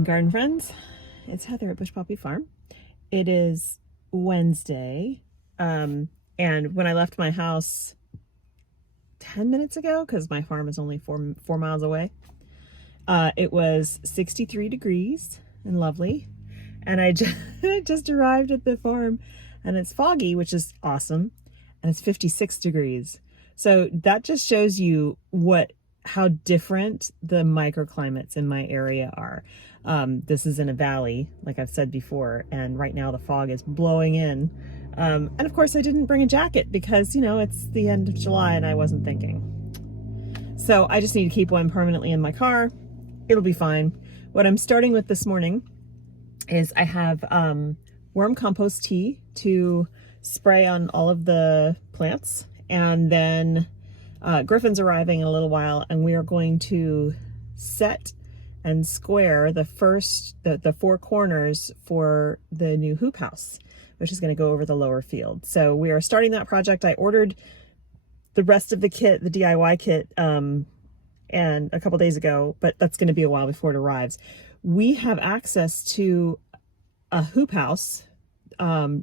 morning, garden friends. It's Heather at Bush Poppy Farm. It is Wednesday, and when I left my house 10 minutes ago, because my farm is only four miles away, it was 63 degrees and lovely, and I just arrived at the farm, and it's foggy, which is awesome, and it's 56 degrees. So that just shows you how different the microclimates in my area are. This is in a valley, like I've said before, and right now the fog is blowing in. And of course I didn't bring a jacket because, it's the end of July and I wasn't thinking. So I just need to keep one permanently in my car. It'll be fine. What I'm starting with this morning is I have worm compost tea to spray on all of the plants, and then Griffin's arriving in a little while, and we are going to set and square the four corners for the new hoop house, which is going to go over the lower field. So we are starting that project. I ordered the rest of the kit, the DIY kit, and a couple days ago, but that's going to be a while before it arrives. We have access to a hoop house,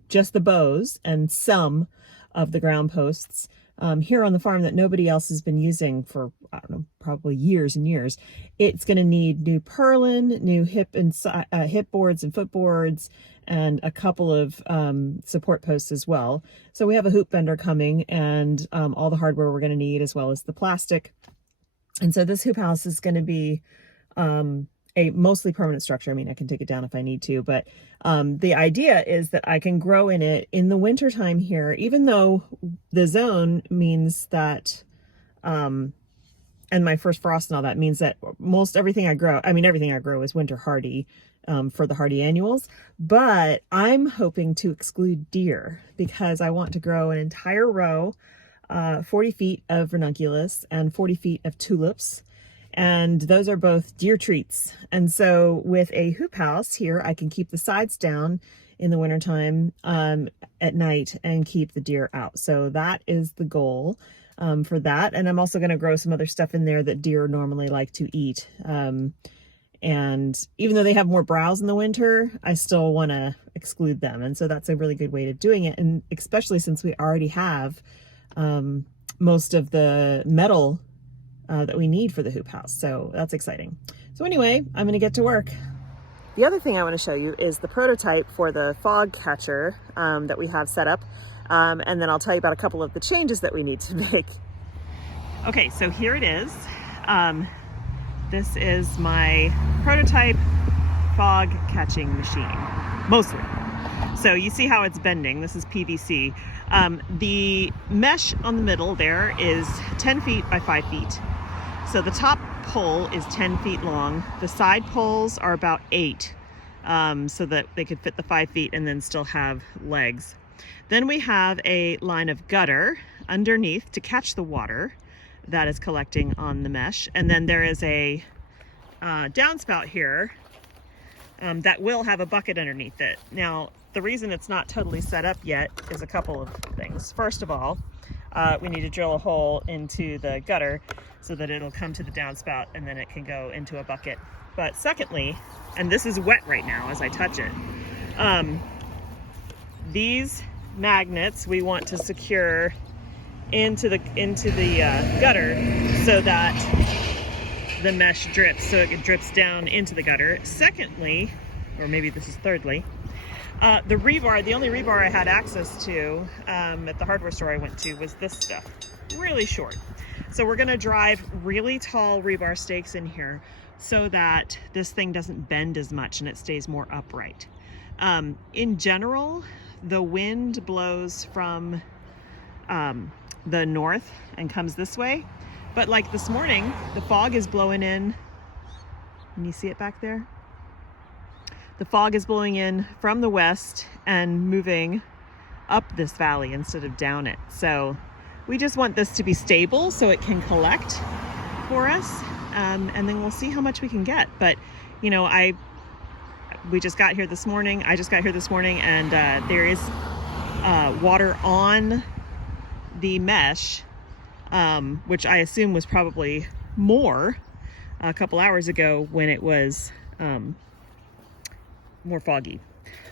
just the bows and some of the ground posts, here on the farm that nobody else has been using for, I don't know, probably years and years. It's going to need new purlin, new hip boards and footboards, and a couple of support posts as well. So we have a hoop bender coming, and all the hardware we're going to need, as well as the plastic. And so this hoop house is going to be a mostly permanent structure. I mean, I can take it down if I need to, but the idea is that I can grow in it in the wintertime here, even though the zone means that, and my first frost and all that means that most everything I grow is winter hardy for the hardy annuals, but I'm hoping to exclude deer because I want to grow an entire row, 40 feet of ranunculus and 40 feet of tulips. And those are both deer treats. And so with a hoop house here, I can keep the sides down in the wintertime at night and keep the deer out. So that is the goal for that. And I'm also going to grow some other stuff in there that deer normally like to eat. And even though they have more browse in the winter, I still want to exclude them. And so that's a really good way of doing it. And especially since we already have most of the metal that we need for the hoop house. So that's exciting. So anyway, I'm going to get to work. The other thing I want to show you is the prototype for the fog catcher that we have set up. And then I'll tell you about a couple of the changes that we need to make. Okay, so here it is. This is my prototype fog catching machine, mostly. So you see how it's bending. This is PVC. The mesh on the middle there is 10 feet by 5 feet. So the top pole is 10 feet long. The side poles are about 8, so that they could fit the 5 feet and then still have legs. Then we have a line of gutter underneath to catch the water that is collecting on the mesh. And then there is a downspout here that will have a bucket underneath it. Now, the reason it's not totally set up yet is a couple of things. First of all, we need to drill a hole into the gutter so that it'll come to the downspout and then it can go into a bucket. But secondly, and this is wet right now as I touch it, these magnets we want to secure into the gutter so that the mesh drips, so it drips down into the gutter. Secondly, or maybe this is thirdly, the rebar, the only rebar I had access to at the hardware store I went to was this stuff, really short. So we're gonna drive really tall rebar stakes in here so that this thing doesn't bend as much and it stays more upright. In general, the wind blows from the north and comes this way, but like this morning, the fog is blowing in. Can you see it back there? The fog is blowing in from the west and moving up this valley instead of down it. So we just want this to be stable so it can collect for us. And then we'll see how much we can get. But, we just got here this morning. I just got here this morning, and there is water on the mesh, which I assume was probably more a couple hours ago when it was more foggy.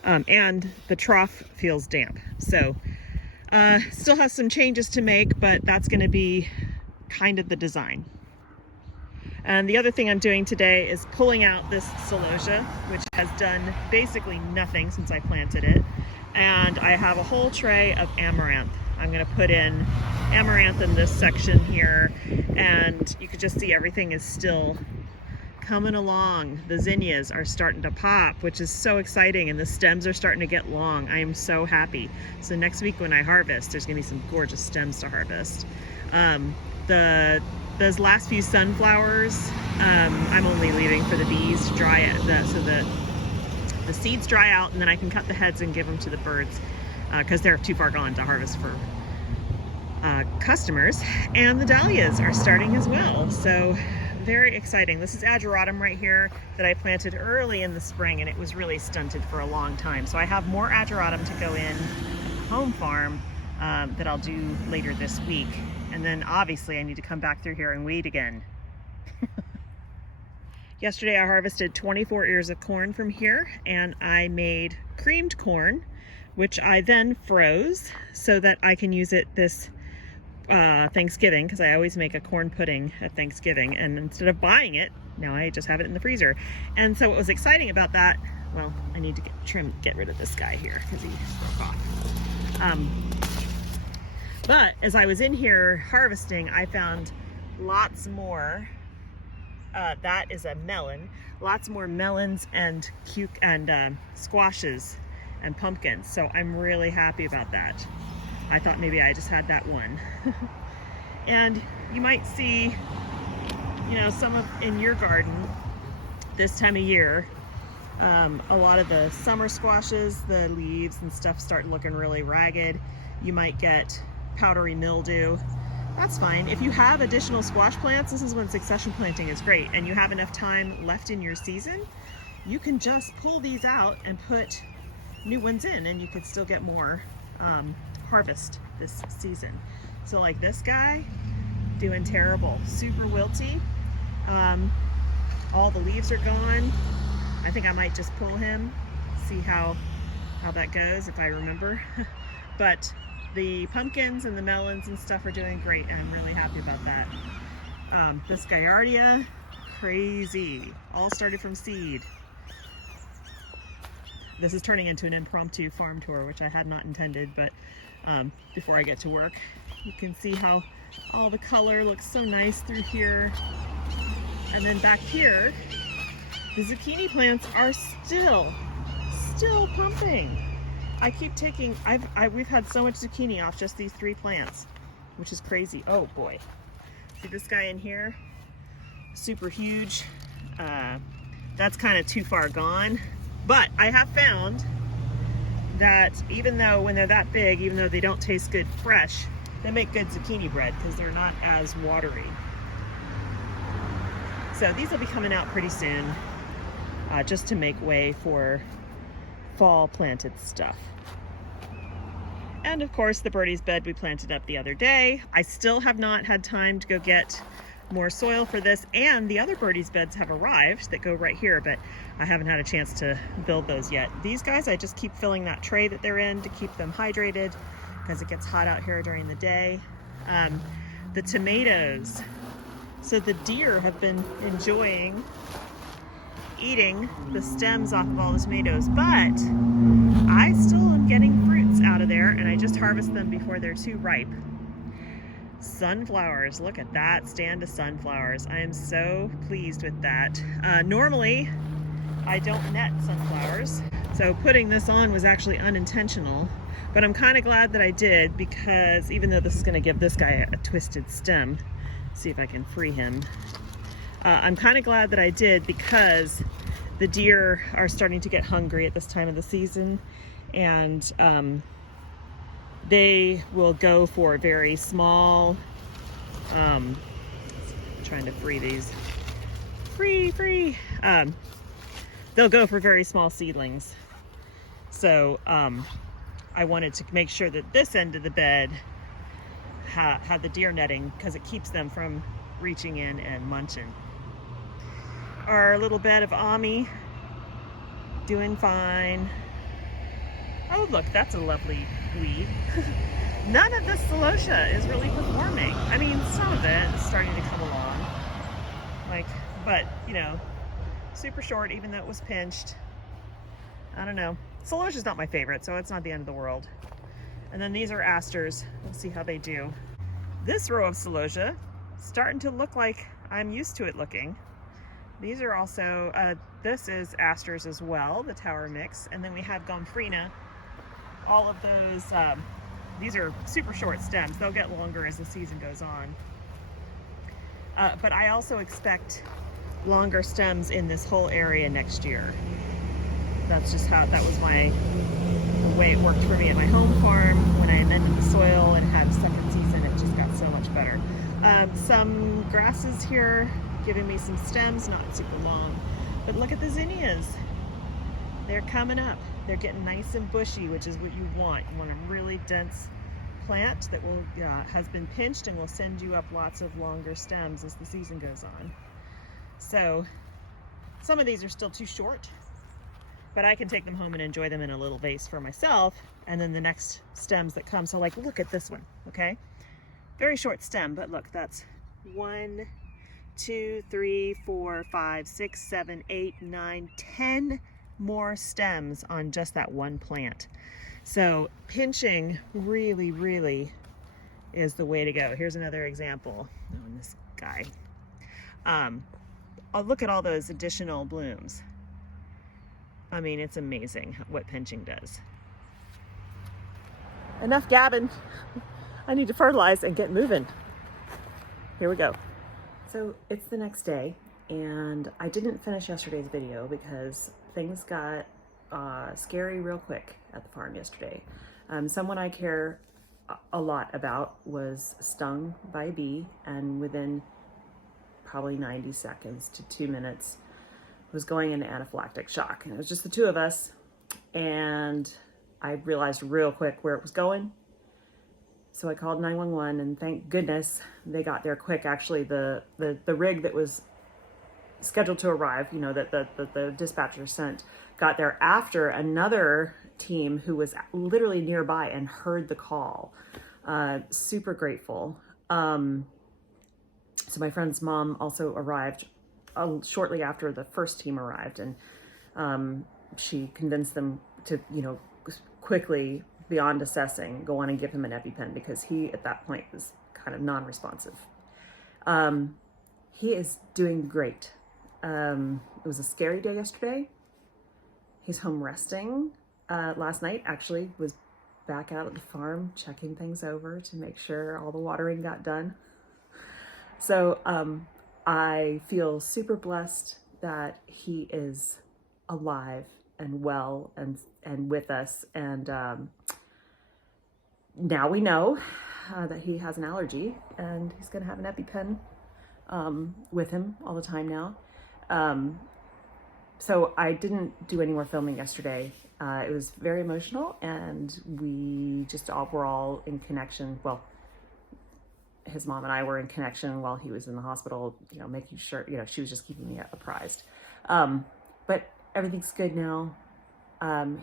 And the trough feels damp. So still has some changes to make, but that's going to be kind of the design. And the other thing I'm doing today is pulling out this celosia, which has done basically nothing since I planted it. And I have a whole tray of amaranth. I'm going to put in amaranth in this section here, and you can just see everything is still coming along. The zinnias are starting to pop, which is so exciting, and the stems are starting to get long. I am so happy. So next week when I harvest, there's going to be some gorgeous stems to harvest. Those last few sunflowers, I'm only leaving for the bees to dry it, so the seeds dry out, and then I can cut the heads and give them to the birds because they're too far gone to harvest for customers. And the dahlias are starting as well, so very exciting. This is ageratum right here that I planted early in the spring, and it was really stunted for a long time. So I have more ageratum to go in home farm that I'll do later this week. And then obviously I need to come back through here and weed again. Yesterday I harvested 24 ears of corn from here, and I made creamed corn, which I then froze so that I can use it this Thanksgiving, because I always make a corn pudding at Thanksgiving, and instead of buying it, now I just have it in the freezer. And so what was exciting about that, well, I need to get rid of this guy here because he broke off. But as I was in here harvesting, I found lots more, that is a melon, lots more melons and squashes and pumpkins. So I'm really happy about that. I thought maybe I just had that one. And you might see, you know, some of in your garden this time of year, a lot of the summer squashes, the leaves and stuff start looking really ragged. You might get powdery mildew. That's fine. If you have additional squash plants, this is when succession planting is great, and you have enough time left in your season, you can just pull these out and put new ones in, and you could still get more harvest this season. So like this guy, doing terrible, super wilty. All the leaves are gone. I think I might just pull him, see how that goes if I remember. But the pumpkins and the melons and stuff are doing great, and I'm really happy about that. This Gaillardia, crazy. All started from seed. This is turning into an impromptu farm tour, which I had not intended, but before I get to work, you can see how all the color looks so nice through here. And then back here, the zucchini plants are still pumping. I keep taking, we've had so much zucchini off just these 3 plants, which is crazy. Oh boy. See this guy in here? Super huge. That's kind of too far gone. But I have found that even though when they're that big, even though they don't taste good fresh, they make good zucchini bread because they're not as watery. So these will be coming out pretty soon, just to make way for fall planted stuff. And of course the birdie's bed we planted up the other day. I still have not had time to go get more soil for this, and the other birdie's beds have arrived that go right here, but I haven't had a chance to build those yet. These guys, I just keep filling that tray that they're in to keep them hydrated because it gets hot out here during the day. The tomatoes, so the deer have been enjoying eating the stems off of all the tomatoes, but I still am getting fruits out of there, and I just harvest them before they're too ripe. Sunflowers, look at that stand of sunflowers. I am so pleased with that. Normally I don't net sunflowers, so putting this on was actually unintentional, but I'm kind of glad that I did, because even though this is going to give this guy a twisted stem, see if I can free him. I'm kind of glad that I did, because the deer are starting to get hungry at this time of the season, and they will go for very small, trying to free these, free. They'll go for very small seedlings. So I wanted to make sure that this end of the bed had the deer netting, because it keeps them from reaching in and munching. Our little bed of Ami doing fine. Oh, look, that's a lovely weed. None of this celosia is really performing. I mean, some of it is starting to come along. Like, but, you know, super short, even though it was pinched. I don't know. Celosia's not my favorite, so it's not the end of the world. And then these are asters. We'll see how they do. This row of celosia starting to look like I'm used to it looking. These are also, this is asters as well, the tower mix. And then we have gomphrena. All of those, these are super short stems. They'll get longer as the season goes on. But I also expect longer stems in this whole area next year. That's just how, that was the way it worked for me at my home farm. When I amended the soil and had second season, it just got so much better. Some grasses here giving me some stems, not super long. But look at the zinnias. They're coming up. They're getting nice and bushy, which is what you want. You want a really dense plant that will has been pinched and will send you up lots of longer stems as the season goes on. So some of these are still too short, but I can take them home and enjoy them in a little vase for myself. And then the next stems that come, so like, look at this one, okay? Very short stem, but look, that's 1, 2, 3, 4, 5, 6, 7, 8, 9, 10 more stems on just that one plant. So pinching really, really is the way to go. Here's another example on this guy. I'll look at all those additional blooms. I mean, it's amazing what pinching does. Enough gabbing. I need to fertilize and get moving. Here we go. So it's the next day, and I didn't finish yesterday's video because things got scary real quick at the farm yesterday. Someone I care a lot about was stung by a bee, and within probably 90 seconds to 2 minutes was going into anaphylactic shock. And it was just the two of us, and I realized real quick where it was going. So I called 911, and thank goodness they got there quick. Actually, the rig that was scheduled to arrive, you know, that the dispatcher sent, got there after another team who was literally nearby and heard the call. Super grateful. So my friend's mom also arrived shortly after the first team arrived, and she convinced them to, you know, quickly, beyond assessing, go on and give him an EpiPen, because he at that point was kind of non-responsive. He is doing great. It was a scary day yesterday. He's home resting. Last night actually was back out at the farm checking things over to make sure all the watering got done. So I feel super blessed that he is alive and well and with us, and now we know that he has an allergy, and he's going to have an EpiPen with him all the time now. So I didn't do any more filming yesterday. It was very emotional, and we just were all in connection. Well, his mom and I were in connection while he was in the hospital, you know, making sure, you know, she was just keeping me apprised. But everything's good now.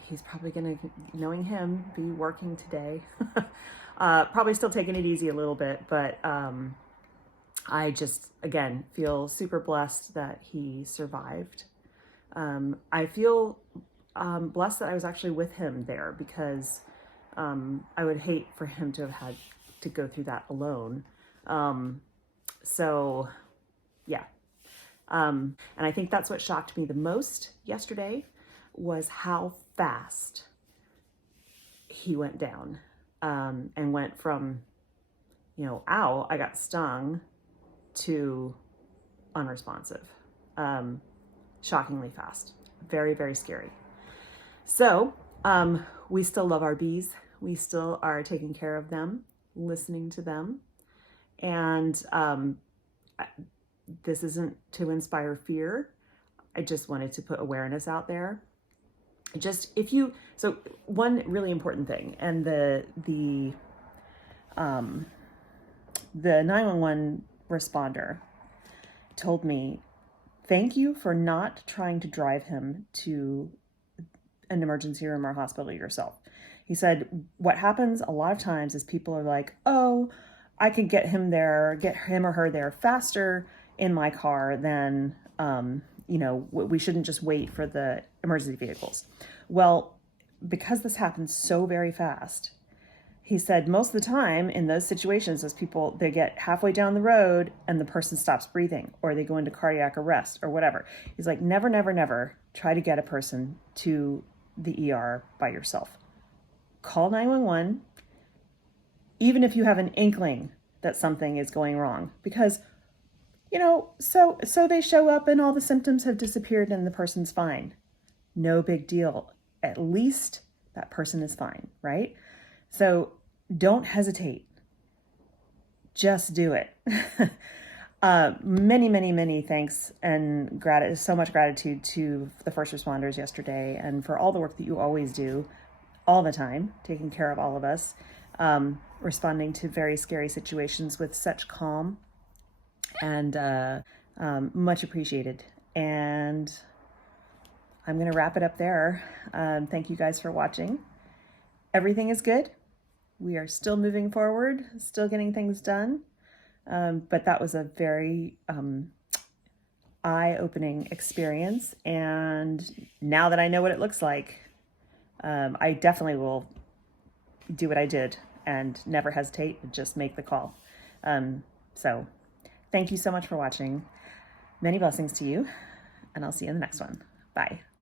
He's probably going to, knowing him, be working today. Probably still taking it easy a little bit, but I just, again, feel super blessed that he survived. I feel blessed that I was actually with him there, because I would hate for him to have had to go through that alone. So yeah. And I think that's what shocked me the most yesterday, was how fast he went down, and went from, you know, ow, I got stung, to unresponsive. Shockingly fast. Very, very scary. So we still love our bees. We still are taking care of them, listening to them. And this isn't to inspire fear. I just wanted to put awareness out there. Just so one really important thing, and the 911 responder told me, thank you for not trying to drive him to an emergency room or hospital yourself. He said, what happens a lot of times is people are like, oh, I could get him or her there faster in my car than, we shouldn't just wait for the emergency vehicles. Well, because this happens so very fast, he said most of the time in those situations, those people, they get halfway down the road and the person stops breathing, or they go into cardiac arrest or whatever. He's like, never, never, never try to get a person to the ER by yourself. Call 911, even if you have an inkling that something is going wrong, because so they show up and all the symptoms have disappeared and the person's fine. No big deal. At least that person is fine, right? So don't hesitate. Just do it. Many, many, many thanks and so much gratitude to the first responders yesterday and for all the work that you always do all the time, taking care of all of us, responding to very scary situations with such calm and much appreciated. And I'm going to wrap it up there. Thank you guys for watching. Everything is good. We are still moving forward, still getting things done. But that was a very eye-opening experience. And now that I know what it looks like, I definitely will do what I did and never hesitate, just make the call. So thank you so much for watching. Many blessings to you, and I'll see you in the next one. Bye.